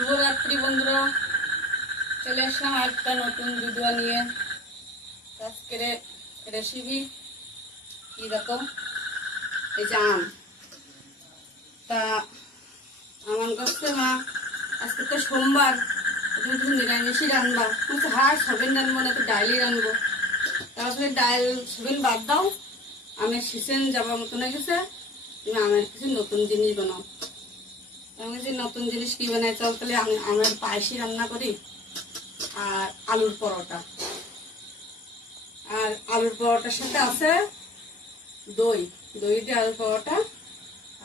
শুভরাত্রি বন্ধুরা, চলে আসলাম একটা নতুন ভিডিও নিয়ে। আজকের রেসিপি কি রকম, এই যে আম। তা আমার কাছে মা আজকে তো সোমবার, তুমি কিছু নিরামিষই রান্না। বলছে হ্যাঁ সবেন রানবো না, তো ডাইলই রানবো। তারপরে ডাইল সবেন বাদ দাও, আমের সিজন যাবার মতন হয়ে গেছে, তুমি আমের কিছু নতুন জিনিস বানাও। আমি যে নতুন জিনিস কি বানাই, চল তাহলে আমি আমের পায়েসই রান্না করি আর আলুর পরোটা। আর আলুর পরোটার সাথে আছে দই, দই দিয়ে আলুর পরোটা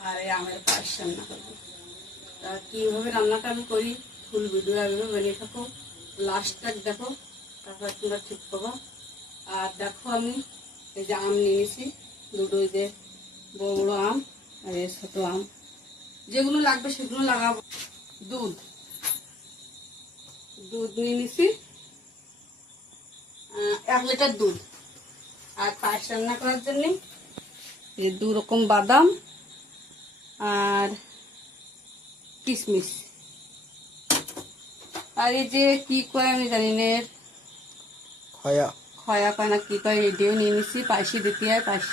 আর এই আমের পায়েস রান্না করবো। তা কীভাবে রান্নাটা আমি করি ফুল ভিডিও এইভাবে বানিয়ে থাকো, লাস্ট তক দেখো, তারপর তোমরা ঠিক পাবো। আর দেখো আমি এই যে আম নিয়েছি দুটো, যে বড় বড় আম আর এই ছোট আম, যেগুলো লাগবে সেগুলো লাগাবো। দুধ দুধ নিয়ে নিছি 1 লিটার দুধ। আর পায়েস রান্না করার জন্য এই 2 রকম বাদাম আর কিশমিশ, আর এই যে কি কয় আমি জানি না, খয়া খয়া কয় না কি কয়, এটিও নিয়ে নিছি। পায়েসি দিতে হয়, পায়েস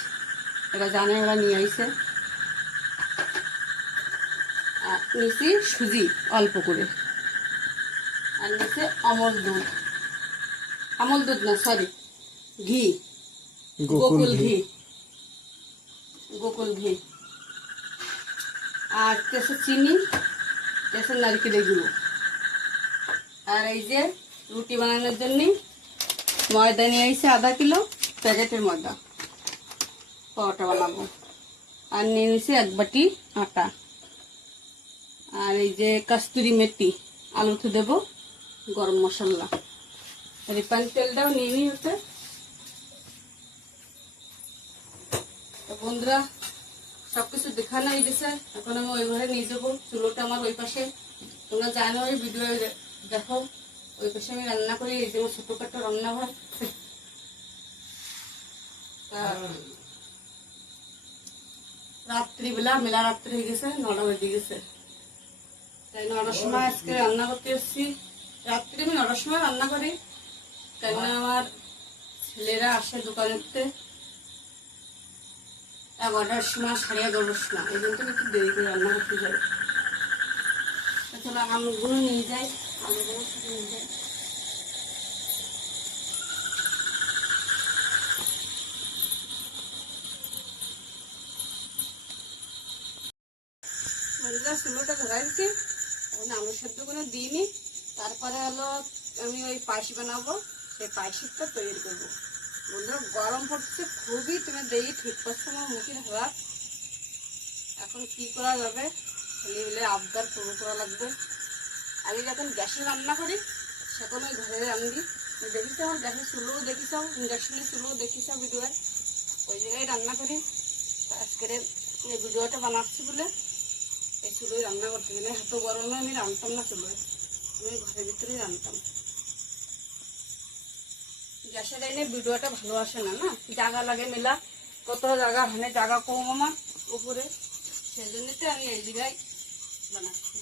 এরা জানে, ওরা নিয়ে আইছে। নিছি সুজি অল্প করে, আর নিচে অমল দুধ, আমল দুধ না সরি, ঘি, গোকুল ঘি, গোকুল ঘি। আর কেসে চিনি, কেসে নারকেলের গুঁড়ো। আর এই যে রুটি বানানোর জন্য ময়দা নিয়ে এসে 1/2 কিলো প্যাকেটের ময়দা, পরোটা বানাবো। আর নিয়ে নিয়েছি 1 বাটি আটা। আর এই যে কস্তুরি মেথি, আলুতে দেবো, গরম মশলা, রিফাইন্ড তেলটাও নিয়ে নিই হচ্ছে। বন্ধুরা সবকিছু দেখানো হয়ে গেছে, এখন আমি ওই ঘরে নিয়ে যাবো। চুলোটা আমার ওই পাশে, তোমরা জানো ওই ভিডিও দেখো, ওই পাশে আমি রান্না করি। এই যে আমার ছোটখাটো রান্নাঘর। রাত্রিবেলা মেলা রাত্রি হয়ে গেছে, 9টা বেজে গেছে। তাই 9টার সময় আজকে রান্না করতে এসেছি। রাত্রি আমি 9টার সময় রান্না করি, কেন আমার ছেলেরা আসে দোকানেতে 11টার সময়, 11:30 সময়, এই জন্য একটু দেরি করে রান্না করতে যাই। তাছাড়া আমগুলো নিয়ে যাই, আমগুলো নিয়ে যাই। চুলোটা ধরাই দিচ্ছি, এখন আলু সেদ্ধ করে দিইনি। তারপরে হলো আমি ওই পায়েস বানাবো, সেই পায়েসটা তৈরি করবো। বন্ধুরা গরম পড়ছে খুবই, তুমি দেই ঠিক করছো আমার মুখের হাত। এখন কি করা যাবে, ছেলে হলে আবদার পুরো করা লাগবে। আমি যখন গ্যাসে রান্না করি সেখন ওই ঘরে রান্নি, দেখিস আমার গ্যাসের চুলোও দেখিস, ইন্ডাকশনের চুলোও দেখিস ভিডিওয়, ওই জায়গায় রান্না করি। আজকের এই ভিডিওটা বানাচ্ছি বলে এই চুলোয় রান্না করতে গেলে, এত গরমে আমি রান্নতাম না চুলোয়, আমি ঘরের ভিতরেই রান্নতাম। গ্যাসের লাইনে ভিডিওটা ভালো আসে না, না জায়গা লাগে মেলা, কত জায়গা হানে, জায়গা কম আমার উপরে, সেই জন্যতে আমি এই জায়গায় বানাচ্ছি।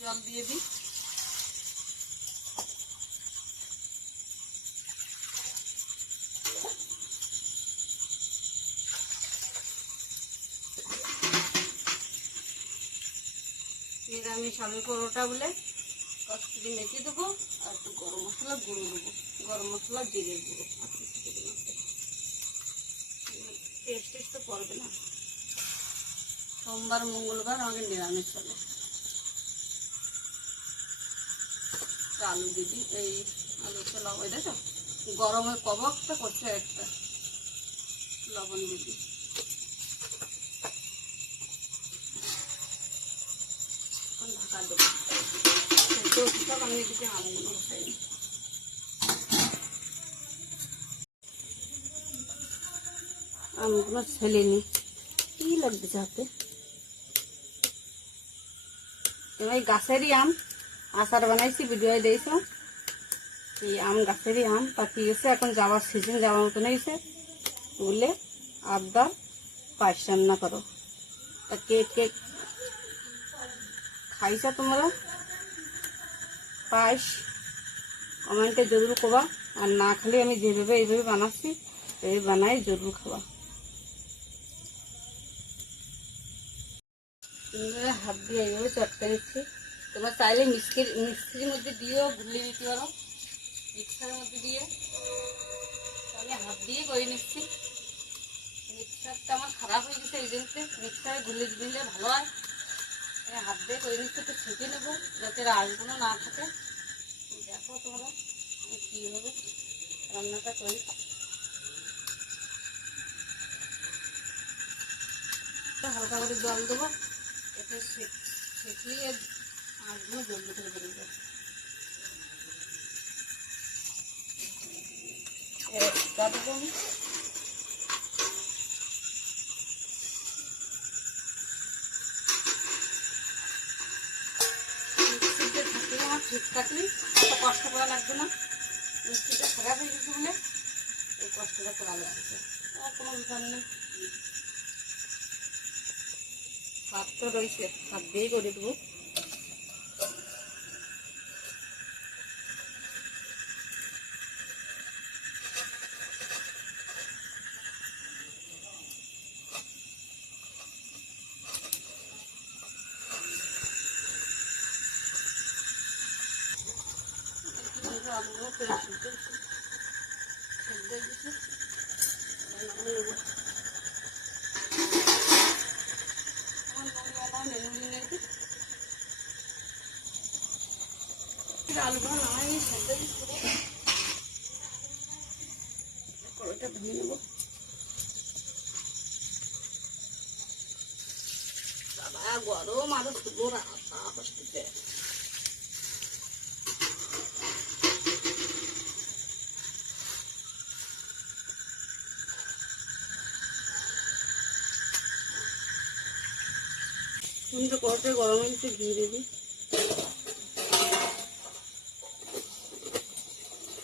জল দিয়ে দিই। নিরামিষ আলু পরোটা বলে কস্তুরি মেথি দেবো, আর একটু গরম মশলা গুঁড়ো দেবো, গরম মশলা জিরে গুঁড়ো, আর কিছু দেবো না, টেস্ট তো পড়বে না। সোমবার মঙ্গলবার আমাকে নিরামিষ চলে। আলু দিদি, এই আলু তো লবণ দেখো গরমের কবকটা করছে, একটা লবণ দিদি। এখন ঢাকা দেবো, আমি এদিকে আমগুলো বসাই। আমগুলো ছেলে নি, কি লাগতেছে হাতে। এই গাছেরই আম, আচার বানাইছি, ভিডিও দিয়েছ। এই আম গাছেরই আম পাকি গেছে, এখন যাওয়ার সিজন যাওয়ার মতন হয়েছে বলে আবদার পায়েস রান্না করো। তা কে কে খাইছা তোমরা পায়েস কমেন্টে জরুর খাবা, আর না খেলে আমি যেভাবে এইভাবে বানাচ্ছি এই বানাই জরুর খাবা। হাত দিয়ে এইভাবে চটকে নিচ্ছি। তোমরা চাইলে মিক্সির মধ্যে দিয়েও গুলিয়ে দিতে পারো, মিক্সারের মধ্যে দিয়ে। আমি হাত দিয়ে করে নিচ্ছি। মিক্সারটা আমার খারাপ হয়ে গেছে, এই জন্য মিক্সারে গুলিয়ে দিলে ভালো হয়। হাত দিয়ে করে নিচ্ছি, একটু ছেঁকে নেবো যাতে রাসগুলো না থাকে। দেখো তোমরা আমি কীভাবে রান্নাটা করি। হালকা করে জল দেবো, এতে ছেঁকলিয়ে আঁশগুলো জলদি করে বেরিয়ে যাবে। কাটবো আমি। মিক্সিতে থাকলে আমার ঠিক থাকলে অত কষ্ট করা লাগবে না। মিক্সিটা খারাপ হয়ে গেছে বলে এই কষ্টটা করা লাগছে, কোনো ব্যাপার নেই। হাত তো রয়েছে, হাত দিয়েই করে দেবো। আলুগুলো পেঁয়াজ সেদ্ধ হয়ে গেছে, আলুগুলো নামাই সেদ্ধ কড়াইটা ধুয়ে নেবো। বাবা গরম আরো সুন্দর আসতেছে। সুন্দর কড়াইটা গরম হয়ে গেছে, দিয়ে দিবি।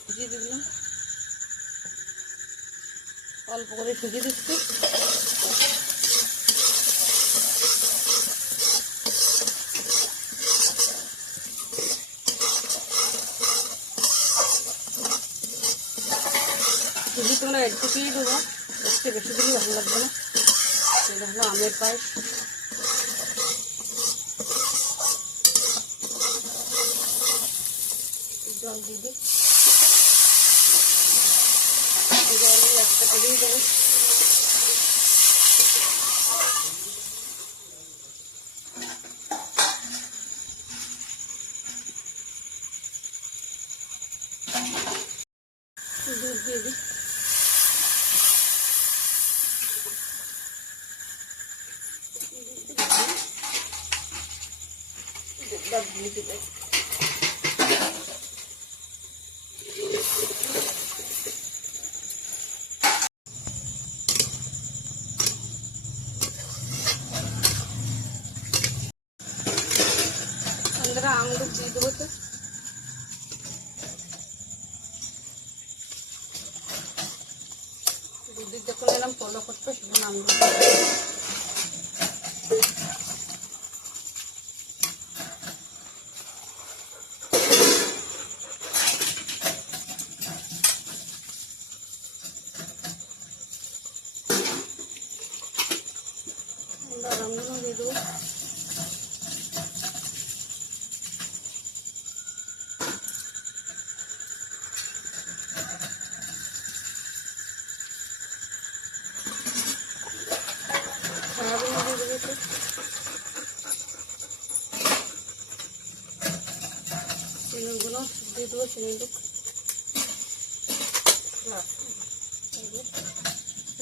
সুজি দিলাম, অল্প করে সুজি দিচ্ছি। সুজি তোমরা একটু দিয়ে দেবো, একটু বেশি দিলে ভালো লাগবে না। এটা হলো আমের পায়েস। জল দিয়ে দিই, জল একটা করেই দেবো। দুধ দিয়ে দিই, দুধটা দিয়ে দিই। বন্ধুরা আঙুর দিয়ে দেবো। তো দুধের যখন এরকম পলো করতো সেখানে আঙুর আঙুরও দিয়ে দেবো। চিনিগুলো দিয়ে দেবো, চিনিগুলো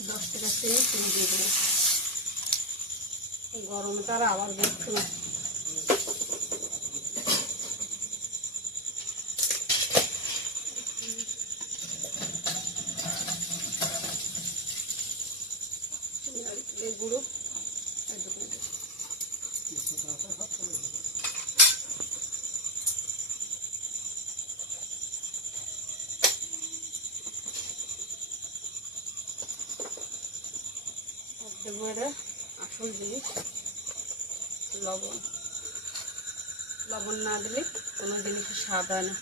10 টাকা চিনি দিয়ে দেবো। গরমটা আর আবার বসছে না। গুঁড়ো দেবো, এটা আসল জিনিস লবণ। লবণ না দিলে কোনো জিনিসের স্বাদ হয় না।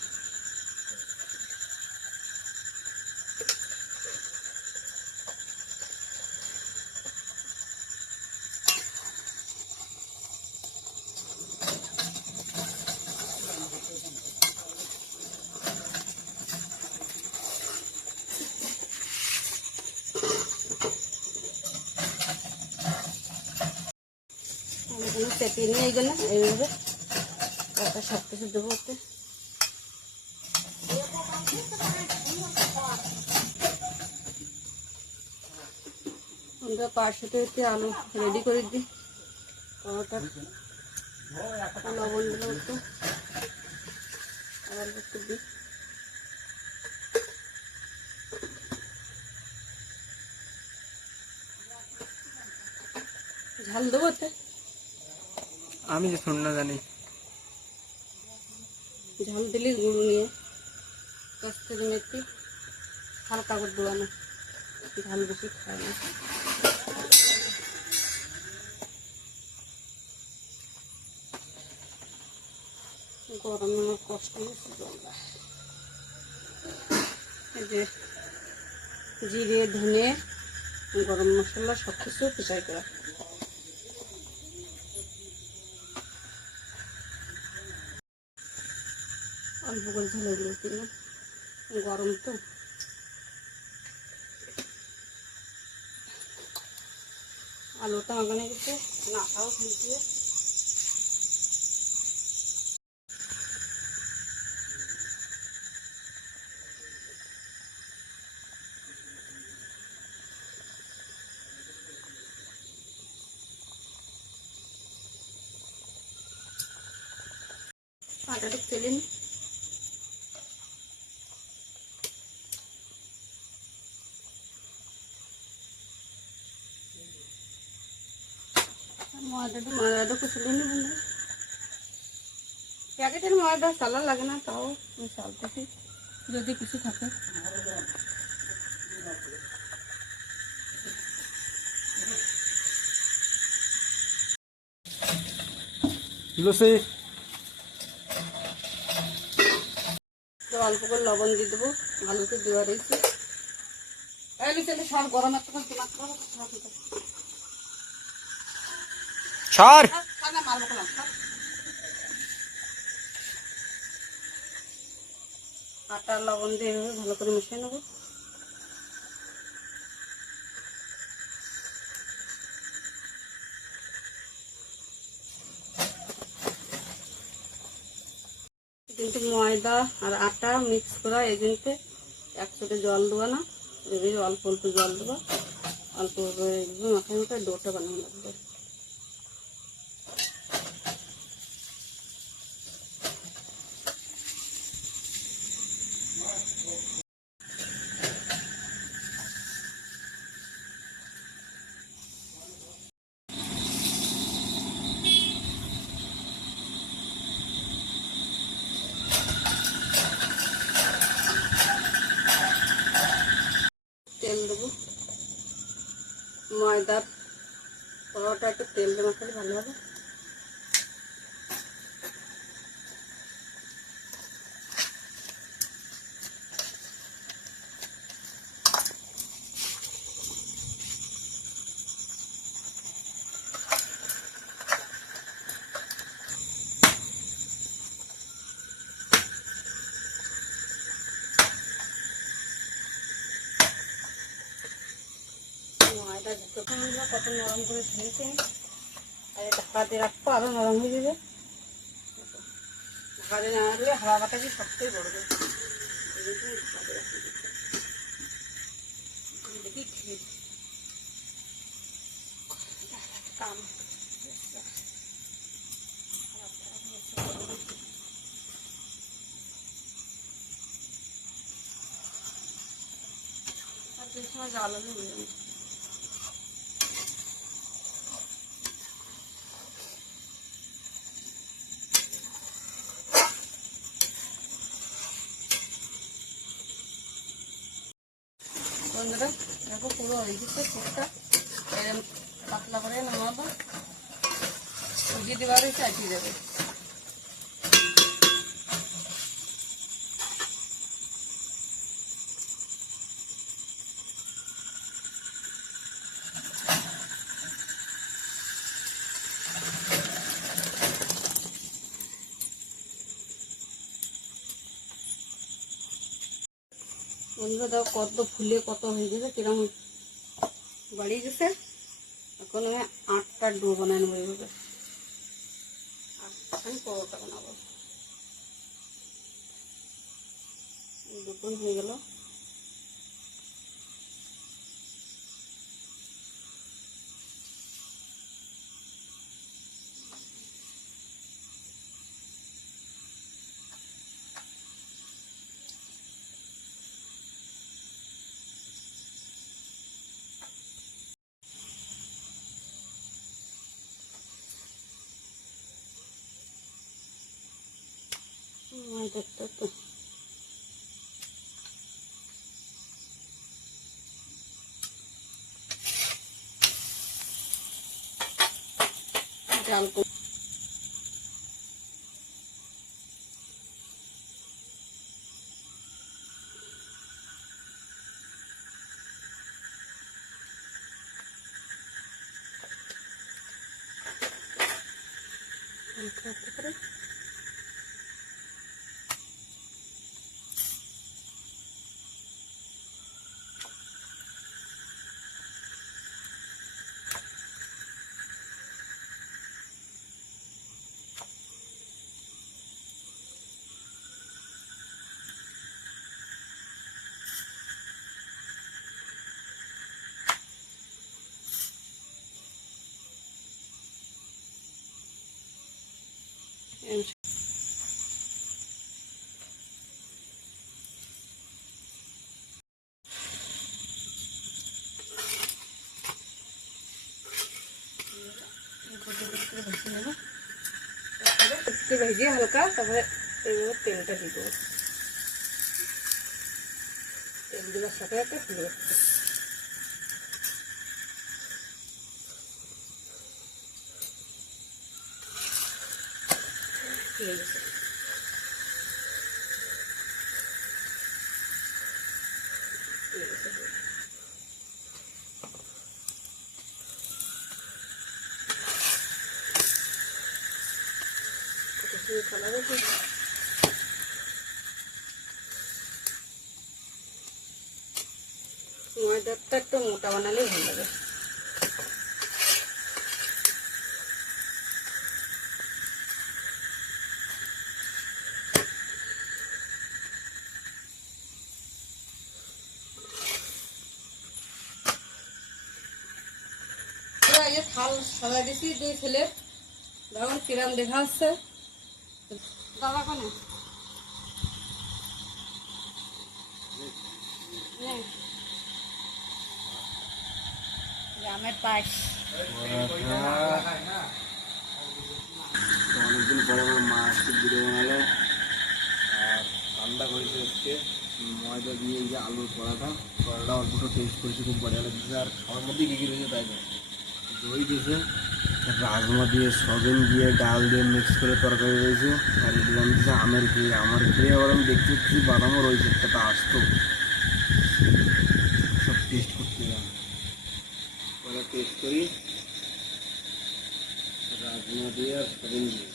চেপে নিয়ে গেলে এইভাবে সব কিছু দেবো ওতে। আমরা পার্শ্বতে একটু আলু রেডি করে দিই। পরোটার লবণ দিলাম একটু, আবার একটু দিই। ঝাল দেবো ওতে, আমি যে শুন না জানি। ঝাল দিলে গুঁড়ো নিয়ে কস্তুরি মেথি হালকা করে দেওয়ানো, ঝাল বেশি খায় না। গরমে আমার কষ্ট হয়েছে জলটা। এই যে জিরে ধনে গরম মশলা সব কিছু কুচাই করা। অল্প করে ঝাল এগুলো দিলাম, গরম তো। আলুটা মাখানো গেছে, নাটাও খেলছে। আটাটা তেলে নি। ময়দাটা কুচলে নি বন্ধু। প্যাকেটের ময়দা চালা লাগে না, তাও আমি চালতেছি যদি কিছু থাকে। লুচি অল্প করে লবণ দিয়ে দেবো, আলুতে দেওয়া রয়েছে। সব গরম একটা ছাড়। আটা লবণ দিয়ে ভালো করে মিশিয়ে নেবো। কিন্তু ময়দা আর আটা মিক্স করা, এই জন্য একসাথে জল দেবো না, অল্প অল্প জল দেবো। অল্প মাখায় মাখায় ডোটা বানানো লাগবে। তেল দেবো, ময়দার পরোটা একটু তেল দিয়ে মাখালে ভালো হবে। ময়দা যতক্ষণ কত নরম করে ছেড়েছে, আর ঢাকা দিয়ে রাখবো, আরো নরম হয়ে যাবে। ঢাকা দিয়ে না রাখলে হাওয়া বাতাসে সবটাই বড় যাবে। দেখি খেয়ে কাম সময় জ্বালা হয়ে যাবে। বন্ধুরা দেখো পুরো হয়ে গেছে ফুটটা, এরকম পাতলা করে নামাবো, সুজি দেওয়ার হয়েছে আটিয়ে যাবে। বন্ধুরা দাও কত ফুলে কত হয়ে গেছে, কিরম বাড়িয়ে গেছে। এখন আমি আটটা ডো বানায় নেবো এইভাবে, আমি পরোটা বানাবো। দুটো হয়ে গেল। দেখতে তো ডাল করতে পারে। ভেজে হালকা, তারপরে এইভাবে তেলটা দিয়ে দেবো। তেল দেওয়ার সাথে সাথে ফুলে যাচ্ছে। ফুলে গেছে। ময়দাটা একটু মোটা বানালেই ভালো লাগে। থাল সাজা দিছি দুই ছেলে, দেখুন কিরাম দেখা হচ্ছে। দাদা কোনে গ্রামের পাশ। অনেকদিন পরে আমার মা আজকে ভিডিও বানালো, আর রান্না করেছে হচ্ছে ময়দা দিয়ে এই যে আলুর পরাটা অল্পটা টেস্ট করেছে, খুব বড়িয়া লাগছে। আর খাওয়ার মধ্যে কী কী রয়েছে তাই না, দই দিয়েছে, রাজমা দিয়ে, সয়াবিন দিয়ে, ডাল দিয়ে মিক্স করে তরকারি রয়েছে, আর এদিকে আমি দিয়েছে আমের খেয়ে। আমার খেয়ে আবার আমি দেখতে পাচ্ছি বাদামও রয়েছে, একটা আসতো। সব টেস্ট করতে যাবে, পরে টেস্ট করি। রাজমা দিয়ে আর সয়াবিন দিয়ে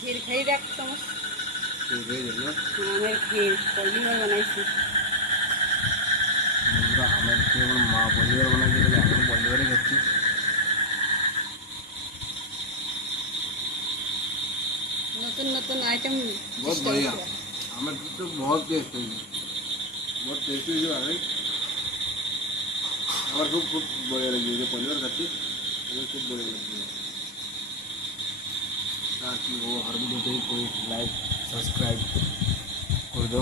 ক্ষীর খাই এক চামচ। হয়ে গেল। আমের ক্ষীর পলিমার বানাইছি। বন্ধুরা আমের খেয়ে আমার মা পরিবার বানাইছে বলে আমি পরিবারই খাচ্ছি। নতুন নতুন আইটেম बहुत बढ़िया, हमें तो बहुत टेस्ट है, बहुत टेस्टी जो है। আমার খুব খুব बढ़िया लगी, जो पहली बार खाती मुझे खूब बढ़िया लगी। ताकि वो हर वीडियो पे कोई लाइक सब्सक्राइब कर दो।